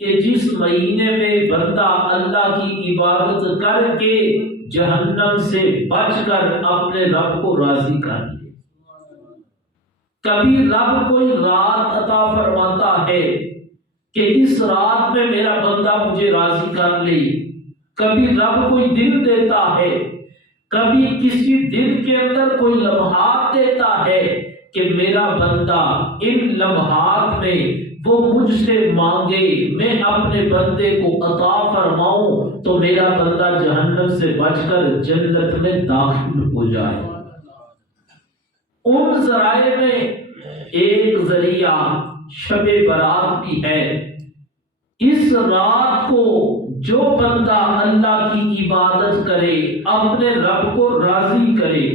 کہ جس مہینے میں بندہ اللہ کی عبادت کر کے جہنم سے بچ کر اپنے رب کو راضی کر لے۔ کبھی رب کوئی رات عطا فرماتا ہے کہ اس رات میں میرا بندہ مجھے راضی کر لے، کبھی رب کوئی دن دیتا ہے، کبھی کسی دن کے اندر کوئی لمحات دیتا ہے کہ میرا بندہ ان لمحات میں وہ مجھ سے مانگے، میں اپنے بندے کو عطا فرماؤں تو میرا بندہ جہنم سے بچ کر جنت میں داخل ہو جائے۔ ان ذرائع میں ایک ذریعہ شب برات بھی ہے۔ اس رات کو جو بندہ اللہ کی عبادت کرے، اپنے رب کو راضی کرے،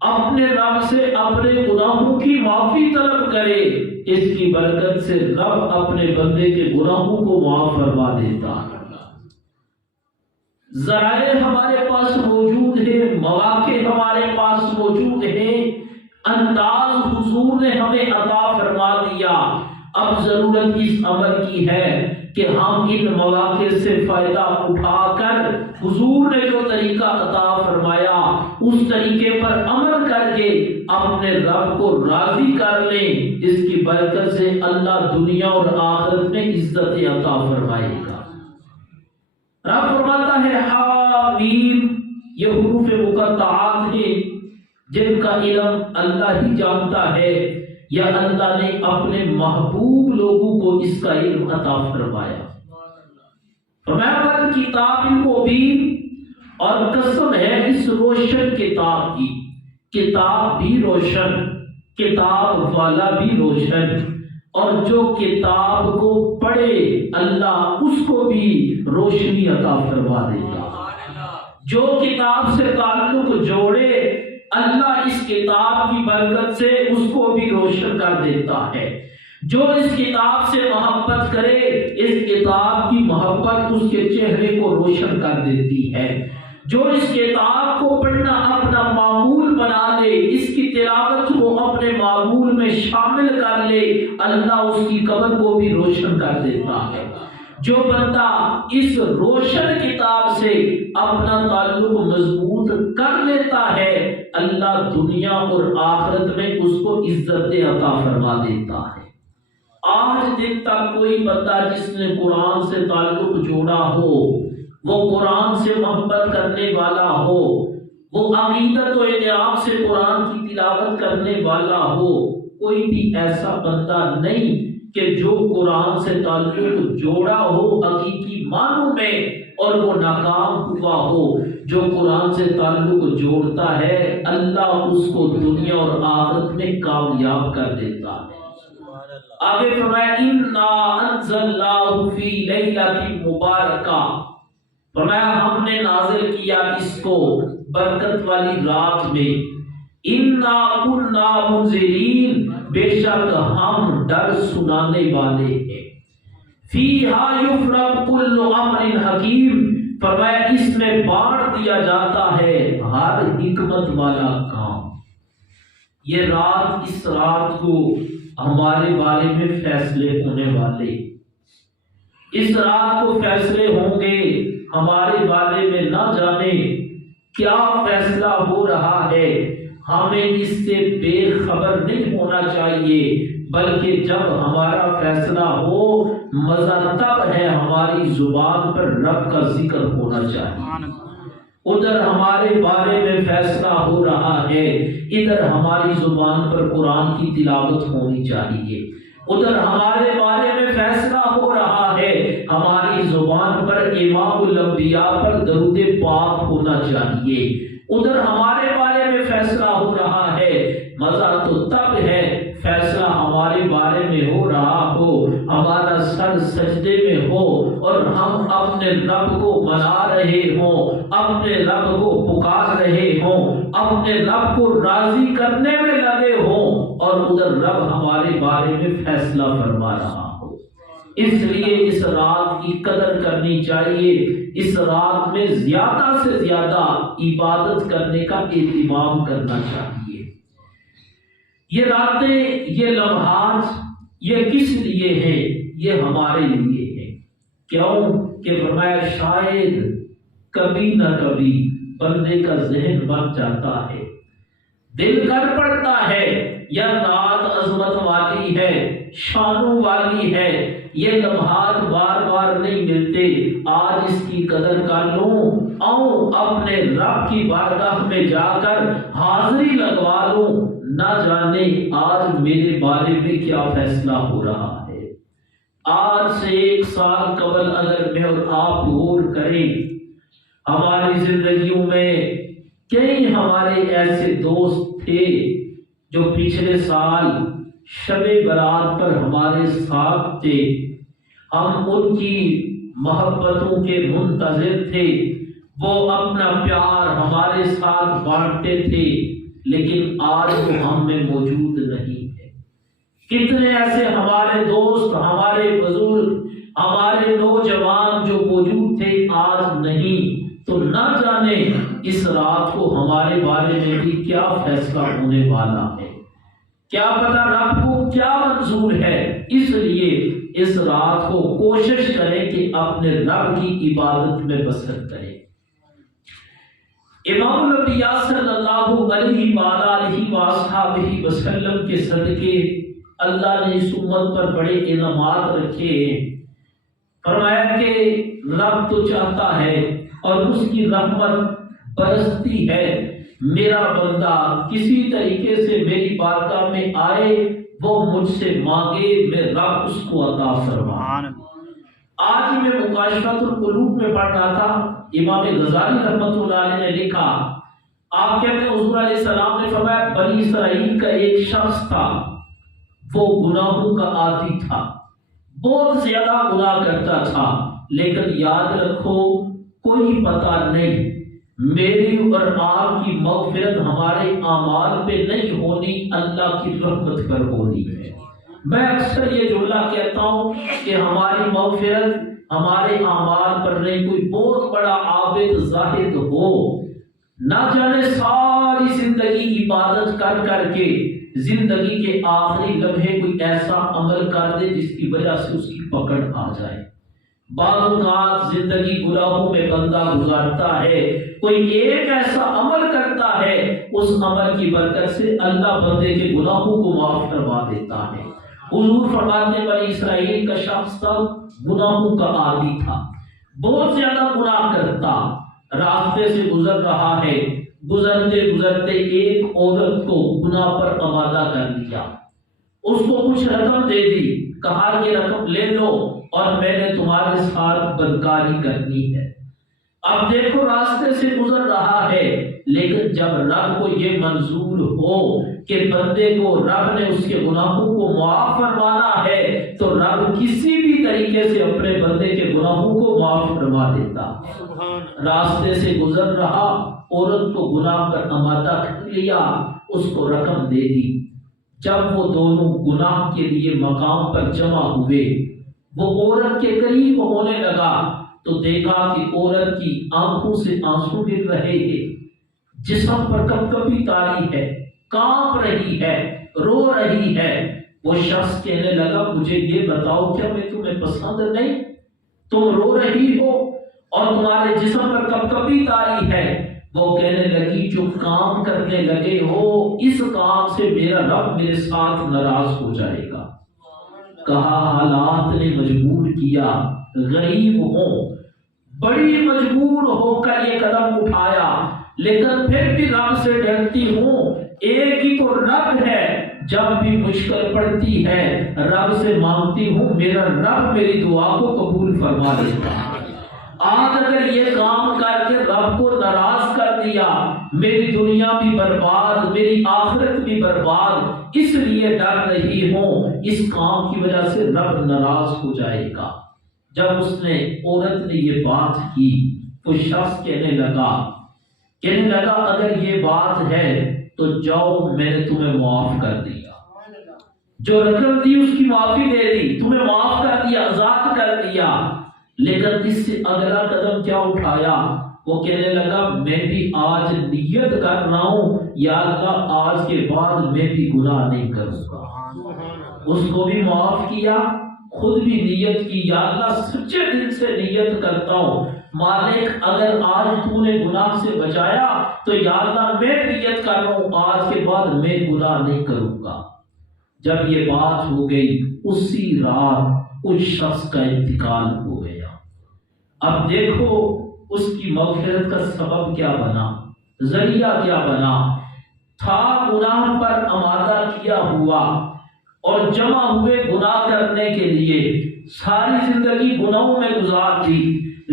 اپنے رب سے اپنے گناہوں کی معافی طلب کرے، اس کی برکت سے رب اپنے بندے کے گناہوں کو معاف فرما دیتا ہے۔ ذرائع ہمارے پاس موجود ہیں، مواقع ہمارے پاس موجود ہیں، انداز حضور نے ہمیں عطا فرما دیا۔ اب ضرورت اس عمل کی ہے کہ ہم ان مواقع سے فائدہ اٹھا کر حضور نے جو طریقہ عطا فرمایا اس طریقے پر عمل کر کے اپنے رب کو راضی کر لیں۔ اس کی برکت سے اللہ دنیا اور آخرت میں عزت عطا فرمائے گا۔ رب فرماتا ہے حامیم، یہ حروف مقطعات ہیں جن کا علم اللہ ہی جانتا ہے، یا اللہ نے اپنے محبوب لوگوں کو اس کا علم عطا فرمایا۔ فرمایا والکتاب المبین، اور قسم ہے اس روشن کتاب کی، کتاب بھی روشن، کتاب والا بھی روشن، اور جو کتاب کو پڑھے اللہ اس کو بھی روشنی عطا فرما دے گا۔ جو کتاب سے تعلق جوڑے اللہ اس کتاب کی برکت سے اس کو بھی روشن کر دیتا ہے۔ جو اس کتاب سے محبت کرے اس کتاب کی محبت اس کے چہرے کو روشن کر دیتی ہے۔ جو اس کتاب کو پڑھنا اپنا معمول بنا لے، اس کی تلاوت کو اپنے معمول میں شامل کر لے، اللہ اس کی قبر کو بھی روشن کر دیتا ہے۔ جو بندہ اس روشن کتاب سے اپنا تعلق مضبوط کر لیتا ہے، اللہ دنیا اور آخرت میں اس کو عزت عطا فرما دیتا ہے۔ آج دن تک کوئی بندہ جس نے قرآن سے تعلق جوڑا ہو، وہ قرآن سے محبت کرنے والا ہو، وہ عقیدت و احترام سے قرآن کی تلاوت کرنے والا ہو، کوئی بھی ایسا بندہ نہیں کہ جو قرآن سے تعلق جوڑا ہو حقیقی معنوں میں اور وہ ناکام ہوا ہو۔ جو قرآن سے تعلق جوڑتا ہے اللہ اس کو دنیا اور آخرت میں کامیاب کر دیتا ہے۔ آگے فرمایا اِنَّا أَنزَلْنَاهُ فِي لَيْلَةٍ مُبَارَكَةٍ، فرمایا ہم نے نازل کیا اس کو برکت والی رات میں۔ اِنَّا كُنَّا مُنذِرِينَ، بے شک ہم ڈر سنانے والے ہیں۔ فِيهَا يُفْرَقُ كُلُّ أَمْرٍ حَكِيمٍ، فرمایا اس میں بانٹ دیا جاتا ہے ہر حکمت والا کام۔ یہ رات، اس رات کو ہمارے بارے میں فیصلے ہونے والے، اس رات کو فیصلے ہوں گے ہمارے بارے میں، نہ جانے کیا فیصلہ ہو رہا ہے۔ ہمیں اس سے بے خبر نہیں ہونا چاہیے، بلکہ جب ہمارا فیصلہ ہو مزہ تب ہے ہماری زبان پر رب کا ذکر ہونا چاہیے۔ ادھر ہمارے بارے میں فیصلہ ہو رہا ہے، ادھر ہماری زبان پر قرآن کی تلاوت ہونی چاہیے۔ ادھر ہمارے بارے میں فیصلہ ہو رہا ہے، ہماری زبان پر امام الانبیاء پر درود پاک ہونا چاہیے۔ ادھر ہمارے بارے میں فیصلہ ہو رہا ہے، مزہ تو تب ہے فیصلہ ہمارے بارے میں ہو رہا ہو، ہمارا سر سجدے میں ہو اور ہم اپنے رب کو منا رہے ہوں، اپنے رب کو پکار رہے ہوں، اپنے رب کو راضی کرنے میں لگے ہوں، اور ادھر رب ہمارے بارے میں فیصلہ فرما رہا ہو۔ اس لیے اس رات کی قدر کرنی چاہیے، اس رات میں زیادہ سے زیادہ عبادت کرنے کا اہتمام کرنا چاہیے۔ یہ راتیں، یہ لمحات، یہ کس لیے ہیں؟ یہ ہمارے لیے ہے۔ کیوں کہ فرمایا شاید کبھی نہ کبھی بندے کا ذہن بن جاتا ہے، دل کر پڑتا ہے یا رات عظمت والی ہے، شانوں والی ہے، یہ لمحات بار بار نہیں ملتے، آج اس کی قدر کر لوں، آؤں اپنے رب کی بارگاہ میں جا کر حاضری لگوا لوں، نہ جانے آج میرے بارے میں کیا فیصلہ ہو رہا ہے۔ آج سے 1 سال قبل اگر میں اور آپ غور کریں، ہماری زندگیوں میں کئی ہمارے ایسے دوست تھے جو پچھلے سال شب برات پر ہمارے ساتھ تھے، ہم ان کی محبتوں کے منتظر تھے، وہ اپنا پیار ہمارے ساتھ بانٹتے تھے، لیکن آج وہ ہم میں موجود نہیں ہے۔ کتنے ایسے ہمارے دوست، ہمارے بزرگ، ہمارے نوجوان جو موجود تھے آج نہیں، تو نہ جانے اس رات کو ہمارے بارے میں بھی کیا فیصلہ ہونے والا ہے، کیا پتہ رب کو کیا منظور ہے۔ اس لیے اس رات کو کوشش کریں کہ اپنے رب کی عبادت میں بسر کریں۔ امام الانبیاء صلی اللہ علیہ وآلہ وسلم کے صدقے اللہ نے اس امت پر بڑے انعامات رکھے ہیں۔ فرمایا کہ رب تو چاہتا ہے اور اس کی رحمت برستی ہے، میرا بندہ کسی طریقے سے میری بارگاہ میں آئے، وہ مجھ سے مانگے، میں رب اس کو عطا فرماؤں۔ آج ہی میں مکاشفۃ القلوب میں پڑھ رہا تھا، امام غزالی رحمۃ اللہ علیہ نے لکھا، آپ کہتے ہیں حضور علیہ السلام نے فرمایا بنی اسرائیل کا ایک شخص تھا، وہ گناہوں کا عادی تھا، بہت زیادہ گناہ کرتا تھا، لیکن یاد رکھو کوئی پتہ نہیں، میری اور آپ کی مغفرت ہمارے اعمال پہ نہیں ہونی، اللہ کی رحمت پر ہونی ہے۔ میں اکثر یہ جملہ کہتا ہوں کہ ہماری مغفرت ہمارے اعمال پر نہیں، کوئی بہت بڑا عابد زاہد ہو، نہ جانے ساری زندگی عبادت کر کر کے زندگی کے آخری لمحے کوئی ایسا عمل کر دے جس کی وجہ سے اس کی پکڑ آ جائے۔ بعض اوقات زندگی گناہوں میں بندہ گزارتا ہے، کوئی ایک ایسا عمل کرتا ہے، اس عمل کی برکت سے اللہ بندے کے گناہوں کو معاف کروا دیتا ہے۔ حضور فرماتے ہیں بنی اسرائیل کا شخص تھا، گناہوں کا عادی تھا، بہت زیادہ گناہ کرتا، راستے سے گزر رہا ہے، گزرتے گزرتے ایک عورت کو گناہ پر آمادہ کر دیا، اس کو کچھ رقم دے دی، کہا یہ رقم لے لو اور میں نے تمہارے ساتھ بدکاری کرنی ہے۔ اب دیکھو راستے سے گزر رہا ہے، لیکن جب رب کو یہ منظور ہو کہ بندے کو رب نے اس کے گناہوں کو معاف فرمانا ہے، تو رب کسی بھی طریقے سے اپنے بندے کے گناہوں کو معاف فرما دیتا۔ راستے سے گزر رہا، عورت کو گناہ پر آمادہ کر لیا، اس کو رقم دے دی۔ جب وہ دونوں گناہ کے لیے مقام پر جمع ہوئے، وہ عورت کے قریب ہونے لگا تو دیکھا کہ عورت کی آنکھوں سے آنسو گر رہے ہیں، جسم پر کپکپی طاری ہے، کانپ رہی ہے، رو رہی ہے۔ وہ شخص کہنے لگا مجھے یہ بتاؤ کیا میں تمہیں پسند نہیں؟ تم رو رہی ہو اور تمہارے جسم پر کپکپی طاری ہے۔ وہ کہنے لگی جو کام کرنے لگے ہو اس کام سے میرا رب میرے ساتھ ناراض ہو جائے گا۔ کہا حالات نے مجبور کیا، غریب ہوں، بڑی مجبور ہو کر یہ قدم اٹھایا، لیکن پھر بھی رب سے ڈرتی ہوں، ایک ہی تو رب ہے، جب بھی مشکل پڑتی ہے رب سے مانگتی ہوں، میرا رب میری دعا کو قبول فرما لیتا۔ آج اگر یہ کام کر کے رب کو ناراض کر دیا، میری دنیا بھی برباد، میری آخرت بھی برباد، اس لیے ڈر نہیں ہوں، اس کام کی وجہ سے رب ناراض ہو جائے گا۔ جب اس نے عورت نے یہ بات کی، وہ شخص کہنے لگا اگر یہ بات ہے تو جاؤ، میں نے تمہیں معاف کر دیا، جو رقم دی اس کی معافی دے دی، تمہیں معاف کر دیا، آزاد کر دیا۔ لیکن اس سے اگلا قدم کیا اٹھایا؟ وہ کہنے لگا میں بھی آج نیت کر رہا ہوں، یا اللہ آج کے بعد میں بھی گناہ نہیں کروں گا۔ اس کو بھی معاف کیا، خود بھی نیت کی، یا اللہ سچے دل سے نیت کرتا ہوں مالک اگر آج تو نے گناہ سے بچایا تو یا اللہ میں نیت کر رہا ہوں آج کے بعد میں گناہ نہیں کروں گا۔ جب یہ بات ہو گئی اسی رات اس شخص کا انتقال ہو گیا۔ اب دیکھو اس کی مغفرت کا سبب کیا بنا، ذریعہ کیا بنا تھا، گناہ پر آمادہ کیا ہوا اور جمع ہوئے گناہ کرنے کے لیے، ساری زندگی گناہوں میں گزار دی،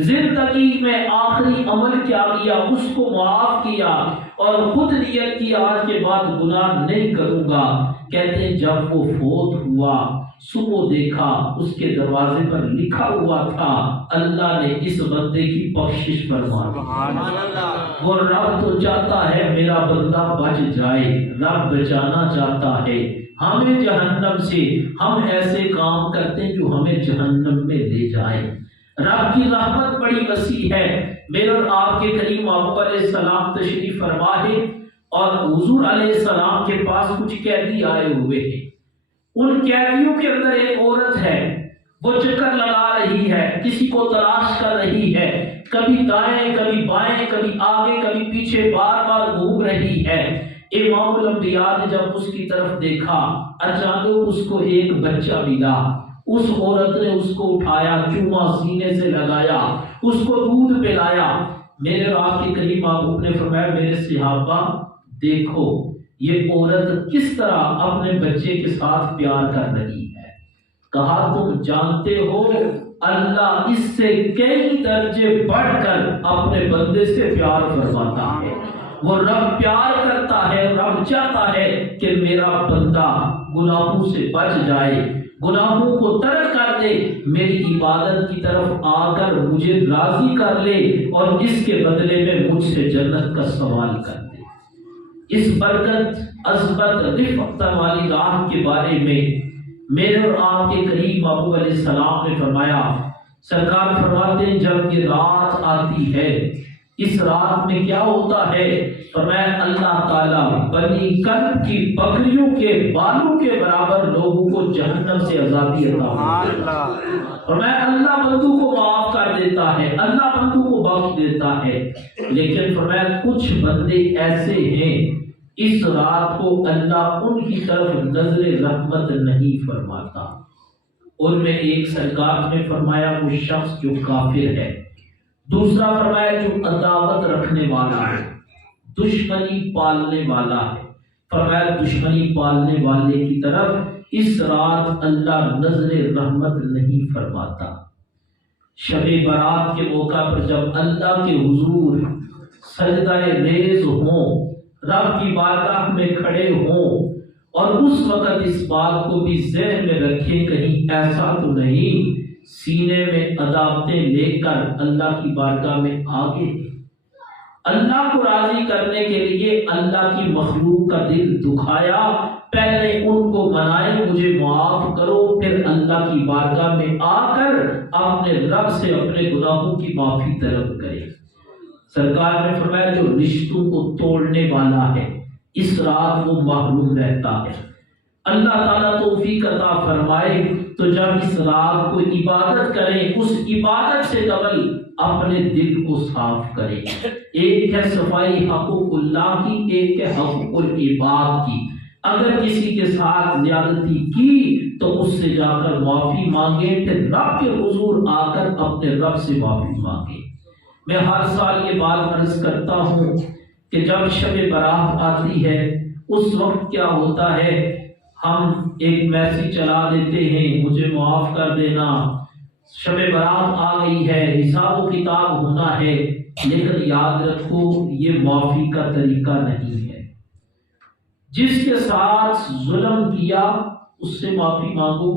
زندگی میں آخری عمل کیا کیا، اس کو معاف کیا اور خود نیت کی آج کے بعد گناہ نہیں کروں گا۔ کہتے ہیں جب وہ فوت ہوا صبح دیکھا اس کے دروازے پر لکھا ہوا تھا اللہ نے اس بندے کی بخشش فرما دی۔ وہ رب تو چاہتا ہے میرا بندہ بچ جائے، رب بچانا چاہتا ہے ہمیں جہنم سے۔ ہم ایسے کام کرتے ہیں جو ہمیں جہنم میں لے جائے۔ رب کی رحمت بڑی وسیع ہے۔ میرے اور آپ کے کریم آقا علیہ السلام تشریف فرما ہے اور حضور علیہ السلام کے پاس کچھ قیدی آئے ہوئے ہیں۔ ان قیدیوں کے اندر ایک عورت ہے، وہ چکر لگا رہی ہے، کسی کو تلاش کر رہی ہے، کبھی دائیں کبھی بائیں، کبھی آگے کبھی پیچھے، بار بار گھوم رہی ہے۔ امام الانبیاء نے جب اس کی طرف دیکھا اچانک اس کو ایک بچہ ملا، اس عورت نے اس کو اٹھایا، چوما سینے سے لگایا، اس کو دودھ پلایا۔ میرے آپ کے کریم آقا نے فرمایا میرے صحابہ دیکھو یہ عورت کس طرح اپنے بچے کے ساتھ پیار کر رہی ہے۔ کہا تم جانتے ہو اللہ اس سے کئی درجے بڑھ کر اپنے بندے سے پیار فرماتا ہے۔ وہ رب پیار کرتا ہے، رب چاہتا ہے کہ میرا بندہ گناہوں سے بچ جائے، گناہوں کو ترک کر دے، میری عبادت کی طرف آ کر مجھے راضی کر لے اور اس کے بدلے میں مجھ سے جنت کا سوال کر دے۔ اس برکت، عظمت، رفعت والی راہ کے بارے میں میرے اور آپ کے کریم آقا علیہ السلام نے فرمایا، سرکار فرماتے ہیں جب یہ رات آتی ہے اس رات میں کیا ہوتا ہے؟ فرمایا اللہ تعالیٰ بنی کرب کی بکریوں کے بالوں کے برابر لوگوں کو جہنم سے آزادی عطا فرماتا ہے۔ فرمایا اللہ بندوں کو معاف کر دیتا ہے، اللہ بندوں کو بخش دیتا ہے، لیکن فرمایا کچھ بندے ایسے ہیں اس رات کو اللہ ان کی طرف نظر رحمت نہیں فرماتا۔ ان میں ایک سرکار نے فرمایا وہ شخص جو کافر ہے، دوسرا فرمایا جو عداوت رکھنے والا ہے، دشمنی پالنے والا ہے۔ فرمایا دشمنی پالنے والے کی طرف اس رات اللہ نظر رحمت نہیں فرماتا۔ شب برات کے موقع پر جب اللہ کے حضور سجدہ ریز ہوں، رب کی بارگاہ میں کھڑے ہوں، اور اس وقت اس بات کو بھی ذہن میں رکھیں کہیں ایسا تو نہیں سینے میں عداوتیں لے کر اللہ کی بارگاہ میں آگے اللہ کو راضی کرنے کے لیے اللہ کی مخلوق کا دل دکھایا، پہلے ان کو منائے مجھے معاف کرو، پھر اللہ کی بارگاہ میں آ کر اپنے رب سے اپنے گناہوں کی معافی طلب کرے۔ سرکار نے فرمایا جو رشتوں کو توڑنے والا ہے اس رات وہ محروم رہتا ہے۔ اللہ تعالیٰ توفیق عطا فرمائے تو جب اس رات کو عبادت کریں اس عبادت سے ڈبل اپنے دل کو صاف کریں۔ ایک ہے صفائی حقوق اللہ کی، ایک ہے حقوق العباد کی۔ اگر کسی کے ساتھ زیادتی کی تو اس سے جا کر معافی مانگے، پھر رب کے حضور آ کر اپنے رب سے معافی مانگے۔ میں ہر سال یہ بات عرض کرتا ہوں کہ جب شب برات آتی ہے اس وقت کیا ہوتا ہے، ہم ایک میسیج چلا دیتے ہیں مجھے معاف کر دینا، شب برات آ گئی ہے، حساب و کتاب ہونا ہے، لیکن یاد رکھو یہ معافی کا طریقہ نہیں ہے۔ جس کے ساتھ ظلم کیا اس سے معافی مانگو۔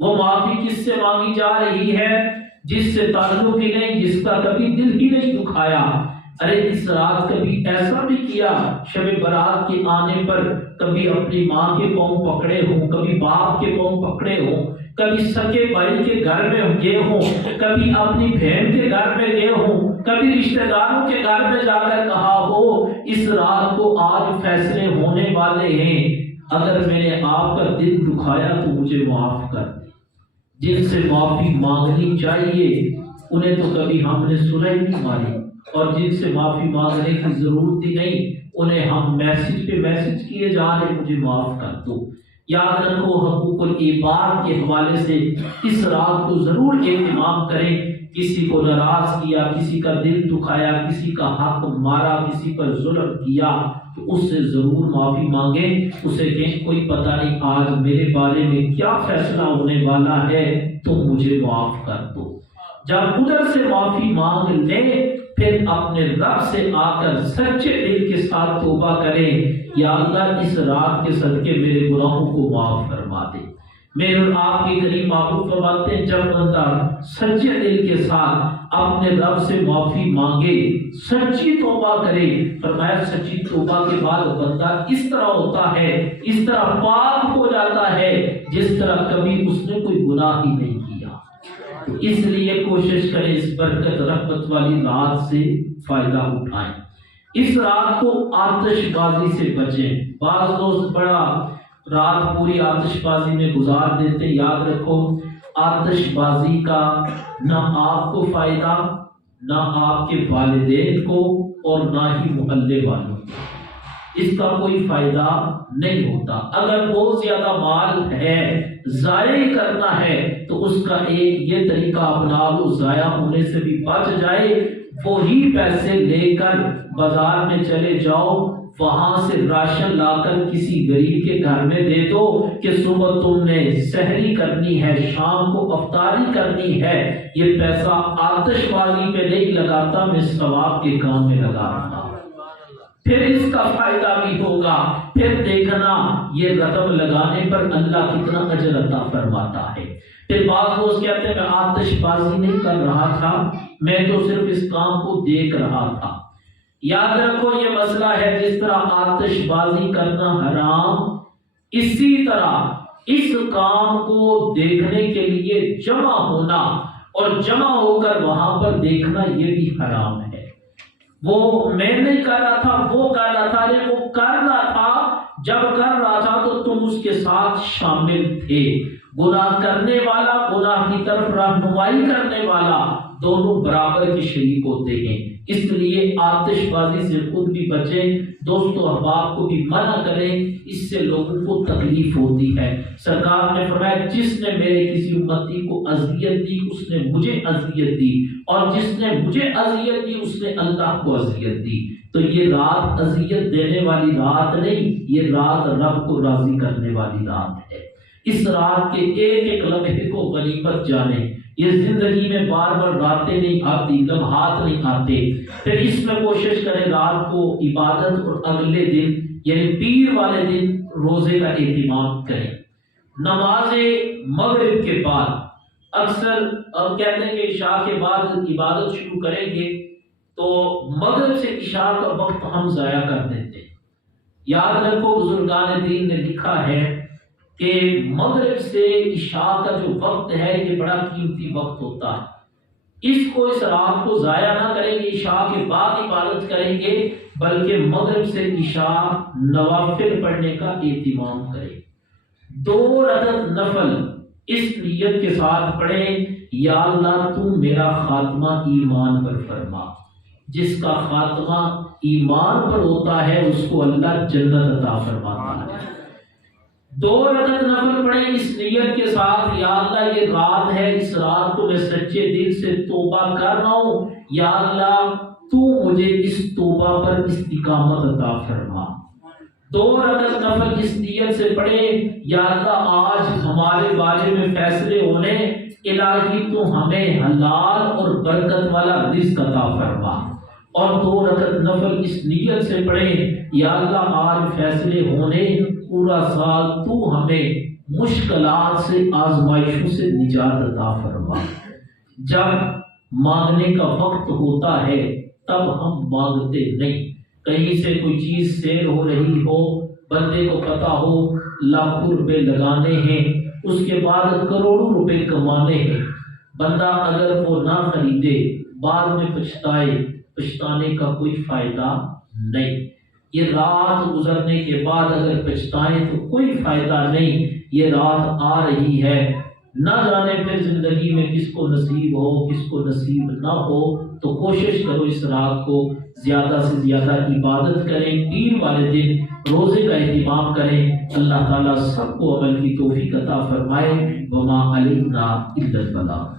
وہ معافی کس سے مانگی جا رہی ہے؟ جس سے تعلق ہی نہیں، جس کا کبھی دل ہی نہیں دکھایا۔ ارے اس رات کبھی ایسا بھی کیا شب برات کے آنے پر کبھی اپنی ماں کے پاؤں پکڑے ہوں، کبھی باپ کے پاؤں پکڑے ہوں، کبھی سکے بھائی کے گھر میں گئے ہوں، کبھی اپنی بہن کے گھر میں گئے ہوں، کبھی رشتہ داروں کے گھر میں جا کر کہا ہو اس رات کو آج فیصلے ہونے والے ہیں، اگر میں نے آپ کا دل دکھایا تو مجھے معاف کر دیں۔ جن سے معافی مانگنی چاہیے انہیں تو کبھی ہم نے سنا ہی نہیں ماری، اور جن سے معافی مانگنے کی ضرورت ہی نہیں انہیں ہم میسج پہ میسج کیے جا رہے مجھے معاف کر دو۔ یاد رکھو حقوق العباد کے حوالے سے اس رات کو ضرور اہتمام کریں۔ کسی کو ناراض کیا، کسی کا دل دکھایا، کسی کا حق مارا، کسی پر ظلم کیا تو اس سے ضرور معافی مانگیں، اسے کہیں کوئی پتہ نہیں آج میرے بارے میں کیا فیصلہ ہونے والا ہے، تم مجھے معاف کر دو۔ جب ادھر سے معافی مانگ لیں پھر اپنے رب سے آ کر سچے دل کے ساتھ توبہ کریں، یا اللہ اس رات کے صدقے میرے گناہوں کو معاف فرما دے۔ میرے اور آپ کے کریم محبوب فرماتے ہیں جب بندہ سچے دل کے ساتھ اپنے رب سے معافی مانگے، سچی توبہ کرے، فرمایا سچی توبہ کے بعد بندہ اس طرح ہوتا ہے، اس طرح پاک ہو جاتا ہے جس طرح کبھی اس نے کوئی گناہ ہی نہیں کیا۔ اس لیے کوشش کریں اس برکت رحمت والی رات سے فائدہ اٹھائیں۔ اس رات کو آتش بازی سے بچیں۔ بعض دوست بڑا رات پوری آتش بازی میں گزار دیتے، یاد رکھو آتش بازی کا نہ آپ کو فائدہ، نہ آپ کے والدین کو، اور نہ ہی محلے والوں کو، اس کا کوئی فائدہ نہیں ہوتا۔ اگر بہت زیادہ مال ہے ضائع کرنا ہے تو اس کا ایک یہ طریقہ اپنا لو، ضائع ہونے سے بھی بچ جائے، وہی پیسے لے کر بازار میں چلے جاؤ، وہاں سے راشن لا کر کسی غریب کے گھر میں دے دو کہ صبح تم نے سحری کرنی ہے، شام کو افطاری کرنی ہے، یہ پیسہ آتش بازی پہ نہیں لگاتا، میں ثواب کے کام میں لگاتا، پھر اس کا فائدہ بھی ہوگا، پھر دیکھنا یہ رقم لگانے پر اللہ کتنا اجر عطا فرماتا ہے۔ پھر بعض دوست کہتے ہیں میں آتش بازی نہیں کر رہا تھا، میں تو صرف اس کام کو دیکھ رہا تھا۔ یاد رکھو یہ مسئلہ ہے، جس طرح آتش بازی کرنا حرام، اسی طرح اس کام کو دیکھنے کے لیے جمع ہونا اور جمع ہو کر وہاں پر دیکھنا یہ بھی حرام ہے۔ وہ میں نہیں کر رہا تھا، وہ کر رہا تھا، لیکن وہ کر رہا تھا، جب کر رہا تھا تو تم اس کے ساتھ شامل تھے۔ گناہ کرنے والا، گناہ کی طرف رہنمائی کرنے والا، دونوں برابر کے شریک ہوتے ہیں۔ اس لیے آتش بازی سے خود بھی بچیں، دوستو احباب کو بھی منع کریں، اس سے لوگوں کو تکلیف ہوتی ہے۔ سرکار نے فرمایا جس نے میرے کسی امتی کو اذیت دی اس نے مجھے اذیت دی، اور جس نے مجھے اذیت دی اس نے اللہ کو اذیت دی۔ تو یہ رات اذیت دینے والی رات نہیں، یہ رات رب کو راضی کرنے والی رات ہے۔ اس رات کے ایک ایک لمحے کو غنیمت جانیں۔ یہ زندگی میں بار بار راتیں نہیں آتی، لمحات نہیں آتے، پھر اس میں کوشش کریں رات کو عبادت اور اگلے دن یعنی پیر والے دن روزے کا اہتمام کریں۔ نماز مغرب کے بعد اکثر اب کہتے ہیں کہ عشاء کے بعد عبادت شروع کریں گے تو مغرب سے عشاء کا وقت ہم ضائع کر دیتے ہیں۔ یاد رکھو بزرگان دین نے لکھا ہے کہ مغرب سے عشاء کا جو وقت ہے یہ بڑا قیمتی وقت ہوتا ہے، اس رات کو ضائع نہ کریں گے، عشاء کے بعد عبادت کریں گے، بلکہ مغرب سے عشاء نوافل پڑھنے کا اہتمام کریں۔ 2 رکعت نفل اس نیت کے ساتھ پڑھیں، یا اللہ تو میرا خاتمہ ایمان پر فرما۔ جس کا خاتمہ ایمان پر ہوتا ہے اس کو اللہ جنت عطا فرماتا ہے۔ 2 رکعت نفل پڑھیں اس نیت کے ساتھ، یا اللہ یہ رات ہے، اس رات کو میں سچے دل سے توبہ کر رہا ہوں، یا اللہ تو مجھے اس توبہ پر استقامت عطا فرما۔ 2 رکعت نفل اس نیت سے پڑھیں، یا اللہ آج ہمارے بارے میں فیصلے ہونے، الہی تو ہمیں حلال اور برکت والا رزق عطا فرما۔ اور 2 رکعت نفل اس نیت سے پڑھیں، یا اللہ آج فیصلے ہونے، پورا سال تو ہمیں مشکلات سے، آزمائشوں سے نجات عطا فرما۔ جب مانگنے کا وقت ہوتا ہے تب ہم مانگتے نہیں، کہیں سے کوئی چیز سیل ہو رہی ہو، بندے کو پتا ہو لاکھوں روپے لگانے ہیں، اس کے بعد کروڑوں روپے کمانے ہیں، بندہ اگر وہ نہ خریدے بعد میں پچھتائے، پچھتانے کا کوئی فائدہ نہیں۔ یہ رات گزرنے کے بعد اگر پچھتائیں تو کوئی فائدہ نہیں۔ یہ رات آ رہی ہے، نہ جانے پھر زندگی میں کس کو نصیب ہو کس کو نصیب نہ ہو، تو کوشش کرو اس رات کو زیادہ سے زیادہ عبادت کریں، پیر والے دن روزے کا اہتمام کریں۔ اللہ تعالیٰ سب کو عمل کی توفیق عطا فرمائے۔ وما علینا الا البلاغ۔